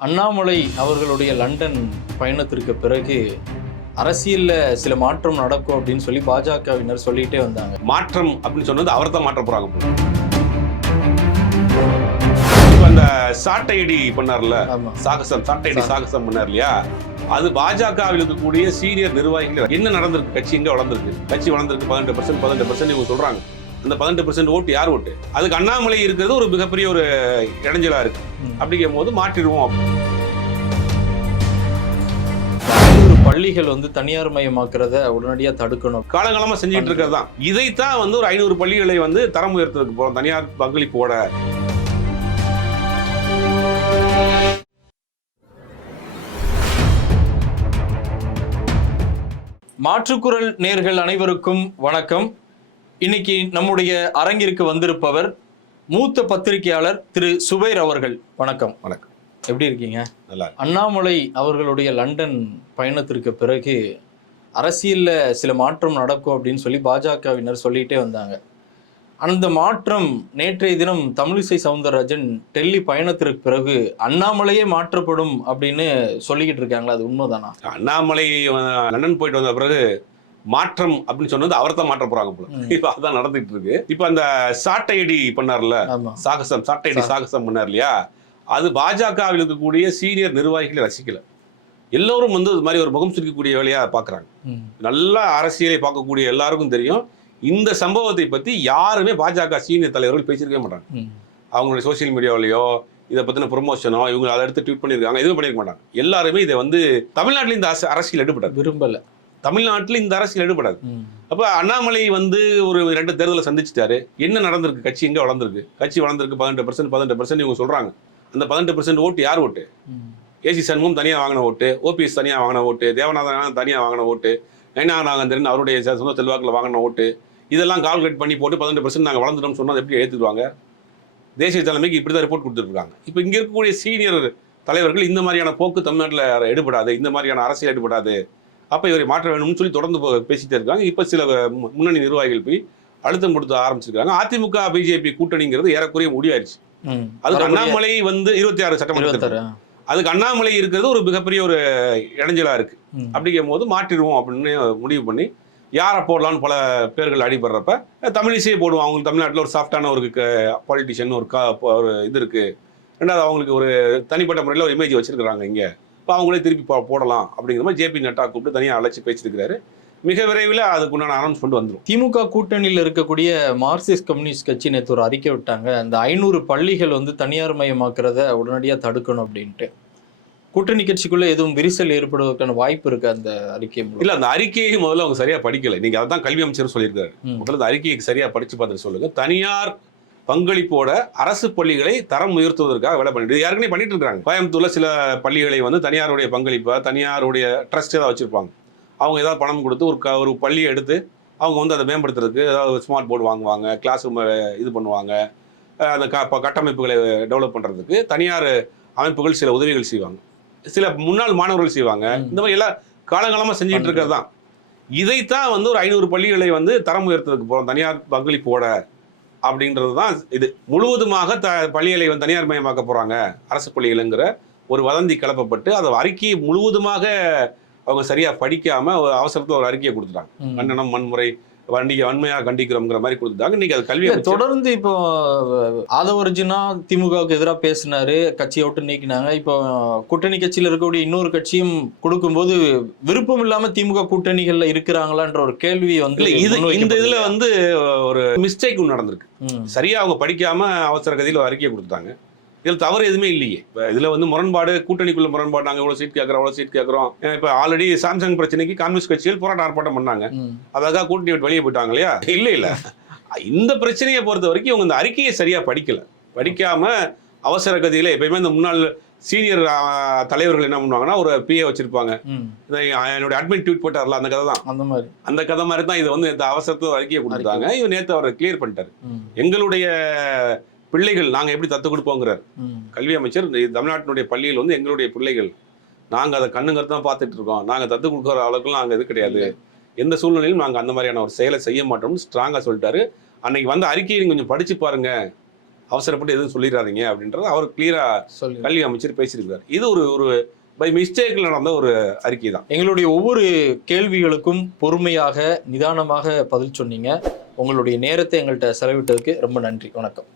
அண்ணாமலை அவர்களுடைய லண்டன் பயணத்திற்கு பிறகு அரசியல்ல சில மாற்றம் நடக்கும் அப்படின்னு சொல்லி பாஜகவினர் சொல்லிட்டே வந்தாங்க. மாற்றம் அப்படின்னு சொன்னது அவர் தான் மாற்ற போறாங்க அந்த சாட்டை ஐடி பண்ணார்ல சாகசம் சாட்டை ஐடி சாகசம் பண்ணார் இல்லையா? அது பாஜகவில் இருக்கக்கூடிய சீனியர் நிர்வாகிகள் என்ன நடந்திருக்கு? கட்சி எங்க வளர்ந்திருக்கு? கட்சி வளர்ந்திருக்கு பதினெட்டு பர்சன்ட் பதினெட்டு பர்சன்ட் இவங்க சொல்றாங்க. அந்த பதினெட்டு பர்சன்ட் ஓட்டு யார் ஓட்டு? அதுக்கு அண்ணாமலை இருக்கிறது ஒரு மிகப்பெரிய ஒரு இடைஞ்சலா இருக்கு. அப்படிங்கும் போது மாற்றிடுவோம் பள்ளிகள் வந்து தனியார் மயமாக்குறத உடனடியா தடுக்கணும். காலகாலமா செஞ்சுட்டு இருக்கிறது தான் இதைத்தான் வந்து ஒரு ஐநூறு பள்ளிகளை வந்து தரம் உயர்த்துறதுக்கு போறோம். தனியார் பங்களிப்போட. மாற்றுக்குரல் நேர்கள் அனைவருக்கும் வணக்கம். இன்னைக்கு நம்முடைய அரங்கிற்கு வந்திருப்பவர் மூத்த பத்திரிகையாளர் திரு சுபைர் அவர்கள். வணக்கம். வணக்கம். எப்படி இருக்கீங்க? நல்லா. அண்ணாமலை அவர்களுடைய லண்டன் பயணத்திற்கு பிறகு அரசியல்ல சில மாற்றம் நடக்கும் அப்படின்னு சொல்லி பாஜகவினர் சொல்லிட்டே வந்தாங்க. அந்த மாற்றம் நேற்றைய தினம் தமிழிசை சவுந்தரராஜன் டெல்லி பயணத்திற்கு பிறகு அண்ணாமலையே மாற்றப்படும் அப்படின்னு சொல்லிக்கிட்டு இருக்காங்களா? அது உண்மைதானா? அண்ணாமலை லண்டன் போயிட்டு வந்த பிறகு மாற்றம் அப்படின்னு சொன்னது அவர் தான் மாற்ற போறாங்க போல. இப்ப அதான் நடந்துட்டு இருக்கு. இப்ப அந்த சாட்டை ஐடி பண்ணார்ல சாகசம் சாட்டை ஐடி சா- சாகசம் பண்ணார் இல்லையா அது பாஜகவில் இருக்கக்கூடிய சீனியர் நிர்வாகிகளை ரசிக்கல. எல்லோரும் வந்து இது மாதிரி ஒரு முகம் சுருக்கக்கூடிய வேலையா பாக்குறாங்க. நல்லா அரசியலை பார்க்கக்கூடிய எல்லாருக்கும் தெரியும். இந்த சம்பவத்தை பத்தி யாருமே பாஜக சீனியர் தலைவர்கள் பேசியிருக்கவே மாட்டாங்க. அவங்களுடைய சோஷியல் மீடியாவிலையோ இதை பத்தின ப்ரொமோஷனோ இவங்க அதை எடுத்து ட்வீட் பண்ணியிருக்காங்க எதுவும் பண்ணியிருக்க மாட்டாங்க. எல்லாருமே இதை வந்து தமிழ்நாட்டில் இந்த அரசு- அரசியல் எடுபடாது விரும்பல. தமிழ்நாட்டில் இந்த அரசியல் எடுபடாது. அப்ப அண்ணாமலை வந்து ஒரு ரெண்டு தேர்தலை சந்திச்சிட்டாரு. என்ன நடந்திருக்கு? கட்சி எங்க வளர்ந்திருக்கு? கட்சி வளர்ந்திருக்கு பதினெட்டு பர்சன்ட் பதினெட்டு பர்சன்ட் இவங்க சொல்றாங்க. அந்த பதினெட்டு பர்சன்ட் ஓட்டு யார் ஓட்டு. ஏசி சண்முகம் தனியா வாங்கின ஓட்டு ஓபிஎஸ் தனியா வாங்கின ஓட்டு தேவநாதன் தனியா வாங்கின ஓட்டு நயனா நாகேந்திரன் அவருடைய சொந்த செல்வாக்கில் வாங்கின ஓட்டு இதெல்லாம் கால்குலேட் பண்ணி போட்டு பதினெட்டு பர்சன்ட் நாங்கள் வளர்ந்துட்டோம்னு சொன்னா அதை எப்படி ஏற்றுக்குவாங்க தேசிய தலைமைக்கு இப்படி தான் ரிப்போர்ட் கொடுத்துருக்காங்க. இப்போ இங்க இருக்கக்கூடிய சீனியர் தலைவர்கள் இந்த மாதிரியான போக்கு தமிழ்நாட்டில் எடுபடாது இந்த மாதிரியான அரசியல் எடுபடாது. அப்போ இவரை மாற்ற வேணும்னு சொல்லி தொடர்ந்து பேசிட்டே இருக்காங்க. இப்போ சில முன்னணி நிர்வாகிகள் போய் அழுத்தம் கொடுத்து ஆரம்பிச்சிருக்காங்க. அதிமுக பிஜேபி கூட்டணிங்கிறது ஏறக்குறைய முடியாயிருச்சு ம். அதுக்கு அண்ணாமலை வந்து இருபத்தி ஆறு சட்டமன்ற. அதுக்கு அண்ணாமலை இருக்கிறது ஒரு மிகப்பெரிய ஒரு இடைஞ்சலா இருக்கு. அப்படிங்கும் போது மாற்றிடுவோம் அப்படின்னு முடிவு பண்ணி யாரை போடலாம்னு பல பேர்கள் அடிபடுறப்ப தமிழிசையே போடுவோம். அவங்களுக்கு தமிழ்நாட்டில் ஒரு சாஃப்டான ஒரு பாலிட்டிஷியன் ஒரு கா ஒரு இது இருக்கு. ரெண்டாவது அவங்களுக்கு ஒரு தனிப்பட்ட முறையில் ஒரு இமேஜ் வச்சிருக்கிறாங்க இங்க. இப்போ அவங்களே திருப்பி போடலாம் அப்படிங்கிற மாதிரி ஜேபி நட்டா கூப்பிட்டு தனியாக அழைச்சி பேசியிருக்கிறாரு. மிக விரைவில் அதுக்குண்டான அனௌன்ஸ்மெண்ட் வந்துடும் திமுக கூட்டணியில் இருக்கக்கூடிய மார்க்சிஸ்ட் கம்யூனிஸ்ட் கட்சி நேற்று ஒரு அறிக்கை விட்டாங்க. அந்த ஐநூறு பள்ளிகள் வந்து தனியார் மயமாக்குறத உடனடியா தடுக்கணும் அப்படின்ட்டு. கூட்டணி கட்சிக்குள்ள எதுவும் விரிசல் ஏற்படுவதற்கான வாய்ப்பு இருக்கு அந்த அறிக்கை இல்ல அந்த அறிக்கையை முதல்ல அவங்க சரியா படிக்கல. நீங்க அதான் கல்வி அமைச்சர் சொல்லியிருக்காரு. முதல்ல அந்த அறிக்கையை சரியா படிச்சு பார்த்துட்டு சொல்லுங்க. தனியார் பங்களிப்போட அரசு பள்ளிகளை தரம் உயர்த்துவதற்காக வேலை பண்ணிட்டு ஏற்கனவே பண்ணிட்டு இருக்காங்க. கோயம்புத்தூர்ல சில பள்ளிகளை வந்து தனியாருடைய பங்களிப்பா தனியாருடைய ட்ரஸ்ட் ஏதாவது வச்சிருப்பாங்க. அவங்க ஏதாவது பணம் கொடுத்து ஒரு க- ஒரு பள்ளியை எடுத்து அவங்க வந்து அதை மேம்படுத்துறதுக்கு ஏதாவது ஸ்மார்ட் போர்டு வாங்குவாங்க கிளாஸ் ரூம் இது பண்ணுவாங்க. அந்த க கட்டமைப்புகளை டெவலப் பண்றதுக்கு தனியார் அமைப்புகள் சில உதவிகள் செய்வாங்க. சில முன்னாள் மாணவர்கள் செய்வாங்க. இந்த மாதிரி எல்லாம் காலங்காலமா செஞ்சுட்டு இருக்கிறது தான். இதைத்தான் வந்து ஒரு ஐநூறு பள்ளிகளை வந்து தரம் உயர்த்துறதுக்கு போறோம். தனியார் பங்களிப்போட அப்படின்றது தான் இது. முழுவதுமாக த பள்ளிகளை வந்து தனியார் மயமாக்க போறாங்க. அரசு பள்ளிகளுங்கிற ஒரு வதந்தி கிளப்பப்பட்டு அதை அறிக்கையை முழுவதுமாக அவங்க சரியா படிக்காம ஒரு அவசரத்துல ஒரு அறிக்கையை கொடுத்துட்டாங்க. கண்டனம் வன்முறை வண்டிகை வன்மையாக கண்டிக்கிறோங்கிற மாதிரி கொடுத்துட்டாங்க இன்னைக்கு அது கல்வி இல்ல, அமைச்சர் தொடர்ந்து இப்போ ஆதவர்ஜுனா திமுகவுக்கு எதிராக பேசினாரு கட்சியை விட்டு நீக்கினாங்க இப்போ கூட்டணி கட்சியில் இருக்கக்கூடிய இன்னொரு கட்சியும் கொடுக்கும்போது விருப்பம் இல்லாம திமுக கூட்டணிகள்ல இருக்கிறாங்களான்ற ஒரு கேள்வி வந்து இது இந்த. இதுல வந்து ஒரு மிஸ்டேக் நடந்திருக்கு. சரியா அவங்க படிக்காம அவசர கதியில் அறிக்கையை கொடுத்துட்டாங்க இதில் தவறு எதுவுமே இல்லையே. இப்போ இதில் வந்து முரண்பாடு கூட்டணிக்குள்ள முரண்பாடு நாங்கள் இவ்வளோ சீட் கேட்குறோம் அவ்வளோ சீட் கேட்குறோம். இப்போ ஆல்ரெடி சாம்சங் பிரச்சனைக்கு காங்கிரஸ் கட்சிகள் போராட்டம் ஆர்ப்பாட்டம் பண்ணாங்க. ம். அதுக்காக கூட்டணி விட்டு வெளியே போயிட்டாங்க இல்லையா? இல்லை இல்லை. இந்த பிரச்சனையை பொறுத்த வரைக்கும் இவங்க இந்த அறிக்கையை சரியா படிக்கல. படிக்காம அவசர கதியில் எப்பயுமே இந்த முன்னாள் சீனியர் தலைவர்கள் என்ன பண்ணுவாங்கன்னா ஒரு பிஏ வச்சிருப்பாங்க. என்னுடைய அட்மிட் ட்வீட் போட்டார்ல அந்த கதை தான். அந்த மாதிரி. அந்த கதை மாதிரி தான் இது வந்து இந்த அவசரத்தில் அறிக்கையை கொடுத்தாங்க. இவன் நேற்று அவர் கிளியர் பண்ணிட்டாரு. எங்களுடைய பிள்ளைகள் நாங்கள் எப்படி தத்து கொடுப்போங்கிறார். கல்வி அமைச்சர் இந்த தமிழ்நாட்டினுடைய பள்ளியில் வந்து எங்களுடைய பிள்ளைகள். நாங்கள் அதை கண்ணுங்கிறது தான் பார்த்துட்டு இருக்கோம். நாங்கள் தத்து கொடுக்குற அளவுக்குலாம் நாங்கள் இது கிடையாது. எந்த சூழ்நிலையும் நாங்கள் அந்த மாதிரியான ஒரு செயலை செய்ய மாட்டோம்னு ஸ்ட்ராங்காக சொல்லிட்டாரு. அன்னைக்கு வந்த அறிக்கையை கொஞ்சம் படிச்சு பாருங்க. அவசரப்பட்டு எதுவும் சொல்லிடாதீங்க அப்படின்றது அவர் கிளியரா சொல்லி கல்வி அமைச்சர் பேசியிருக்காரு இது ஒரு ஒரு பை மிஸ்டேக்ல நடந்த ஒரு அறிக்கை தான். எங்களுடைய ஒவ்வொரு கேள்விகளுக்கும் பொறுமையாக நிதானமாக பதில் சொன்னீங்க. உங்களுடைய நேரத்தை எங்கள்கிட்ட செலவிட்டதுக்கு ரொம்ப நன்றி. வணக்கம்.